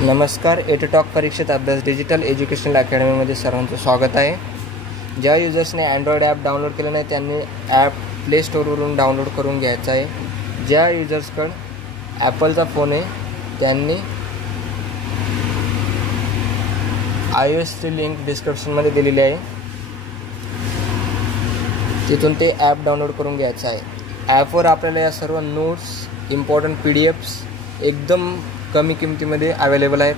नमस्कार. एटूटॉक परीक्षेत अभ्यास डिजिटल एज्युकेशनल अकॅडमीमध्ये सर्वांचं स्वागत आहे. ज्या युजर्सने अँड्रॉइड ॲप डाउनलोड केलं नाही त्यांनी ॲप प्ले स्टोरवरून डाउनलोड करून घ्यायचं आहे. ज्या युजर्सकडं ॲपलचा फोन आहे त्यांनी iOSची लिंक डिस्क्रिप्शनमध्ये दिलेली आहे, तिथून ते ॲप डाउनलोड करून घ्यायचं आहे. ॲपवर आपल्याला या सर्व नोट्स, इम्पॉर्टंट PDFs एकदम कमी किमतीमध्ये अवेलेबल आहेत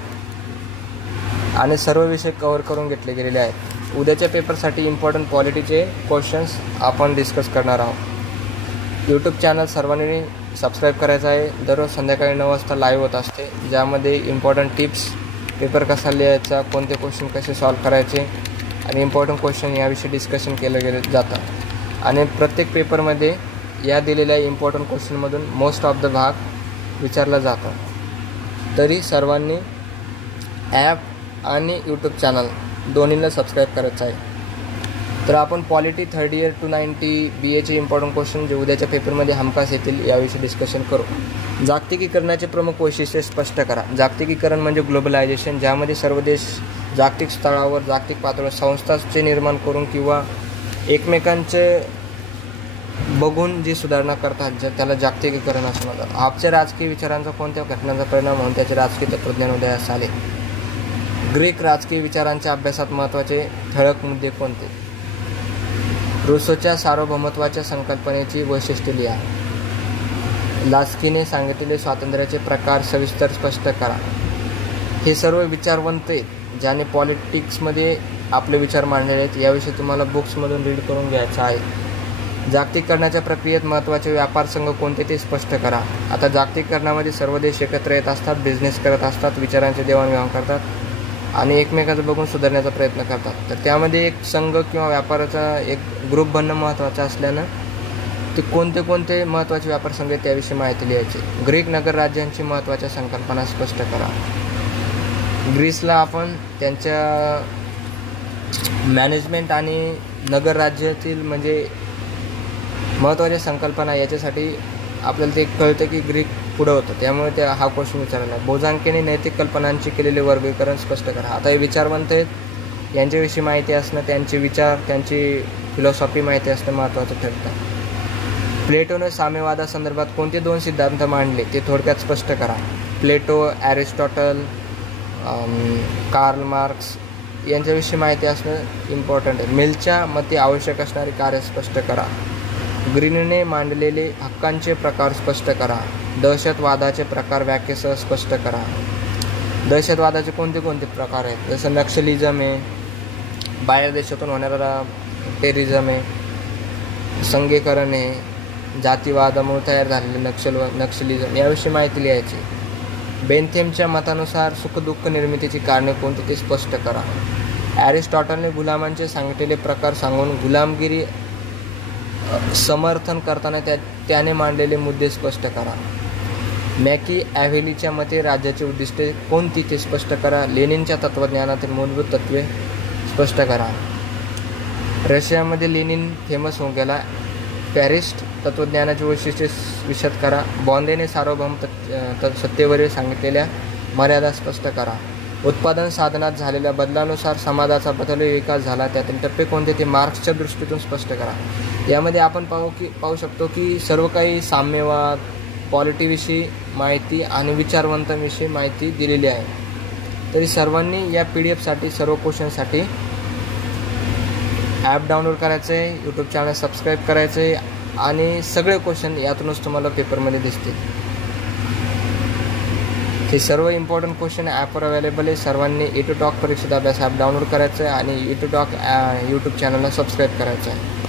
आणि सर्व विषय कव्हर करून घेतले गेलेले आहेत. उद्याच्या पेपरसाठी इम्पॉर्टंट पॉलिटीचे क्वेश्चन्स आपण डिस्कस करणार आहोत. यूट्यूब चॅनल सर्वांनी सबस्क्राईब करायचं आहे. दररोज संध्याकाळी 9 वाजता लाईव्ह होत असते, ज्यामध्ये इम्पॉर्टंट टिप्स, पेपर कसा लिहायचा, कोणते क्वेश्चन कसे सॉल्व करायचे आणि इम्पॉर्टंट क्वेश्चन याविषयी डिस्कशन केलं जातं. आणि प्रत्येक पेपरमध्ये या दिलेल्या इम्पॉर्टंट क्वेश्चनमधून मोस्ट ऑफ द भाग विचारला जातो. तरी सर्वांनी ॲप आणि यूट्यूब चॅनल दोन्हीला सबस्क्राईब करायचं आहे. तर आपण पॉलिटी 3rd year 290 BAचे इम्पॉर्टंट क्वेश्चन जे उद्याच्या पेपरमध्ये हमखास येतील याविषयी डिस्कशन करू. जागतिकीकरणाचे प्रमुख वैशिष्ट्ये स्पष्ट करा. जागतिकीकरण म्हणजे ग्लोबलायझेशन, ज्यामध्ये सर्व देश जागतिक स्तरावर, जागतिक पातळीवर संस्थांचे निर्माण करून किंवा एकमेकांचे बघून जी सुधारणा करतात त्याला जागतिकीकरण असं म्हणतात. आपच्या राजकीय विचारांचा कोणत्या घटनांचा परिणाम म्हणून त्याचे राजकीय तत्त्वज्ञान उदयास आले. ग्रीक राजकीय विचारांच्या अभ्यासात महत्त्वाचे ठळक मुद्दे कोणते? रुसोच्या सार्वभौमत्वाच्या संकल्पनेची वैशिष्ट्ये लिहा. लास्कीने सांगितलेले स्वातंत्र्याचे प्रकार सविस्तर स्पष्ट करा. हे सर्व विचारवंत आहेत, ज्याने पॉलिटिक्समध्ये आपले विचार मांडलेले आहेत. याविषयी तुम्हाला बुक्समधून रीड करून घ्यायचं आहे. जागतिकीकरणाच्या प्रक्रियेत महत्त्वाचे व्यापार संघ कोणते ते स्पष्ट करा. आता जागतिकीकरणामध्ये सर्व देश एकत्र येत असतात, बिझनेस करत असतात, विचारांचे देवाणघेवाण करतात आणि एकमेकांचं बघून सुधारण्याचा प्रयत्न करतात. तर त्यामध्ये एक संघ किंवा व्यापाराचा एक ग्रुप बनणं महत्त्वाचं असल्यानं ते कोणते महत्त्वाचे व्यापार संघ आहेत त्याविषयी माहिती लिहायची. ग्रीक नगर राज्यांची महत्त्वाच्या संकल्पना स्पष्ट करा. ग्रीसला आपण त्यांच्या मॅनेजमेंट आणि नगर राज्यातील म्हणजे महत्त्वाच्या संकल्पना याच्यासाठी आपल्याला ते कळतं की ग्रीक पुढं होतं, त्यामुळे त्या हा क्वेश्चन विचारला. बोजांकेने नैतिक कल्पनांचे केलेले वर्गीकरण स्पष्ट करा. आता हे विचारवंत आहेत, यांच्याविषयी माहिती असणं, त्यांचे विचार, त्यांची फिलॉसॉफी माहिती असणं महत्त्वाचं ठरतं. प्लेटोने साम्यवादासंदर्भात कोणते 2 सिद्धांत मांडले ते थोडक्यात स्पष्ट करा. प्लेटो, ॲरिस्टॉटल, कार्ल मार्क्स यांच्याविषयी माहिती असणं इम्पॉर्टंट आहे. मिलच्या मते आवश्यक असणारी कार्य स्पष्ट करा. ग्रीनने मांडलेले हक्कांचे प्रकार स्पष्ट करा. दहशतवादाचे प्रकार व्याख्येसह स्पष्ट करा. दहशतवादाचे कोणते प्रकार आहेत? जसं नक्षलिझम आहे, बाहेर देशातून होणारा टेररिझम आहे, संघीकरण आहे, जातीवादामुळे तयार झालेले नक्षलिझम याविषयी माहिती लिहायची. बेंथेमच्या मतानुसार सुखदुःख निर्मितीची कारणे कोणती ते स्पष्ट करा. ॲरिस्टॉटलने गुलामांचे सांगितलेले प्रकार सांगून गुलामगिरी समर्थन करताना त्याने मांडलेले मुद्दे स्पष्ट करा. मॅकिॲव्हेलीच्या मते राज्याची उद्दिष्टे कोणती ते स्पष्ट करा. लेनिनच्या तत्त्वज्ञानातील मूलभूत तत्त्वे स्पष्ट करा. रशियामध्ये लेनिन फेमस होऊन गेला. पॅरिस्ट तत्त्वज्ञानाची वैशिष्ट्ये विशद करा. बॉन्देने सार्वभौम सत्तेवरील सांगितलेल्या मर्यादा स्पष्ट करा. उत्पादन साधनात झालेल्या बदलानुसार समाजाचा बदलही विकास झाला, त्यातील टप्पे कोणते ते मार्क्सच्या दृष्टीतून स्पष्ट करा. यामध्ये आपण पाहू शकतो की सर्व काही साम्यवाद, पॉलिटीविषयी माहिती आणि विचारवंतांविषयी माहिती दिलेली आहे. तरी सर्वांनी या PDFसाठी, सर्व क्वेश्चनसाठी ॲप डाउनलोड करायचं आहे, यूट्यूब चॅनल सबस्क्राईब करायचं आहे आणि सगळे क्वेश्चन यातूनच तुम्हाला पेपरमध्ये दिसतील. हे सर्व इम्पॉर्टंट क्वेश्चन ॲपवर अवेलेबल आहे. सर्वांनी एटूटॉक परीक्षेचा अभ्यास ॲप डाउनलोड करायचं आहे आणि एटूटॉक यूट्यूब चॅनलला सबस्क्राईब करायचं आहे.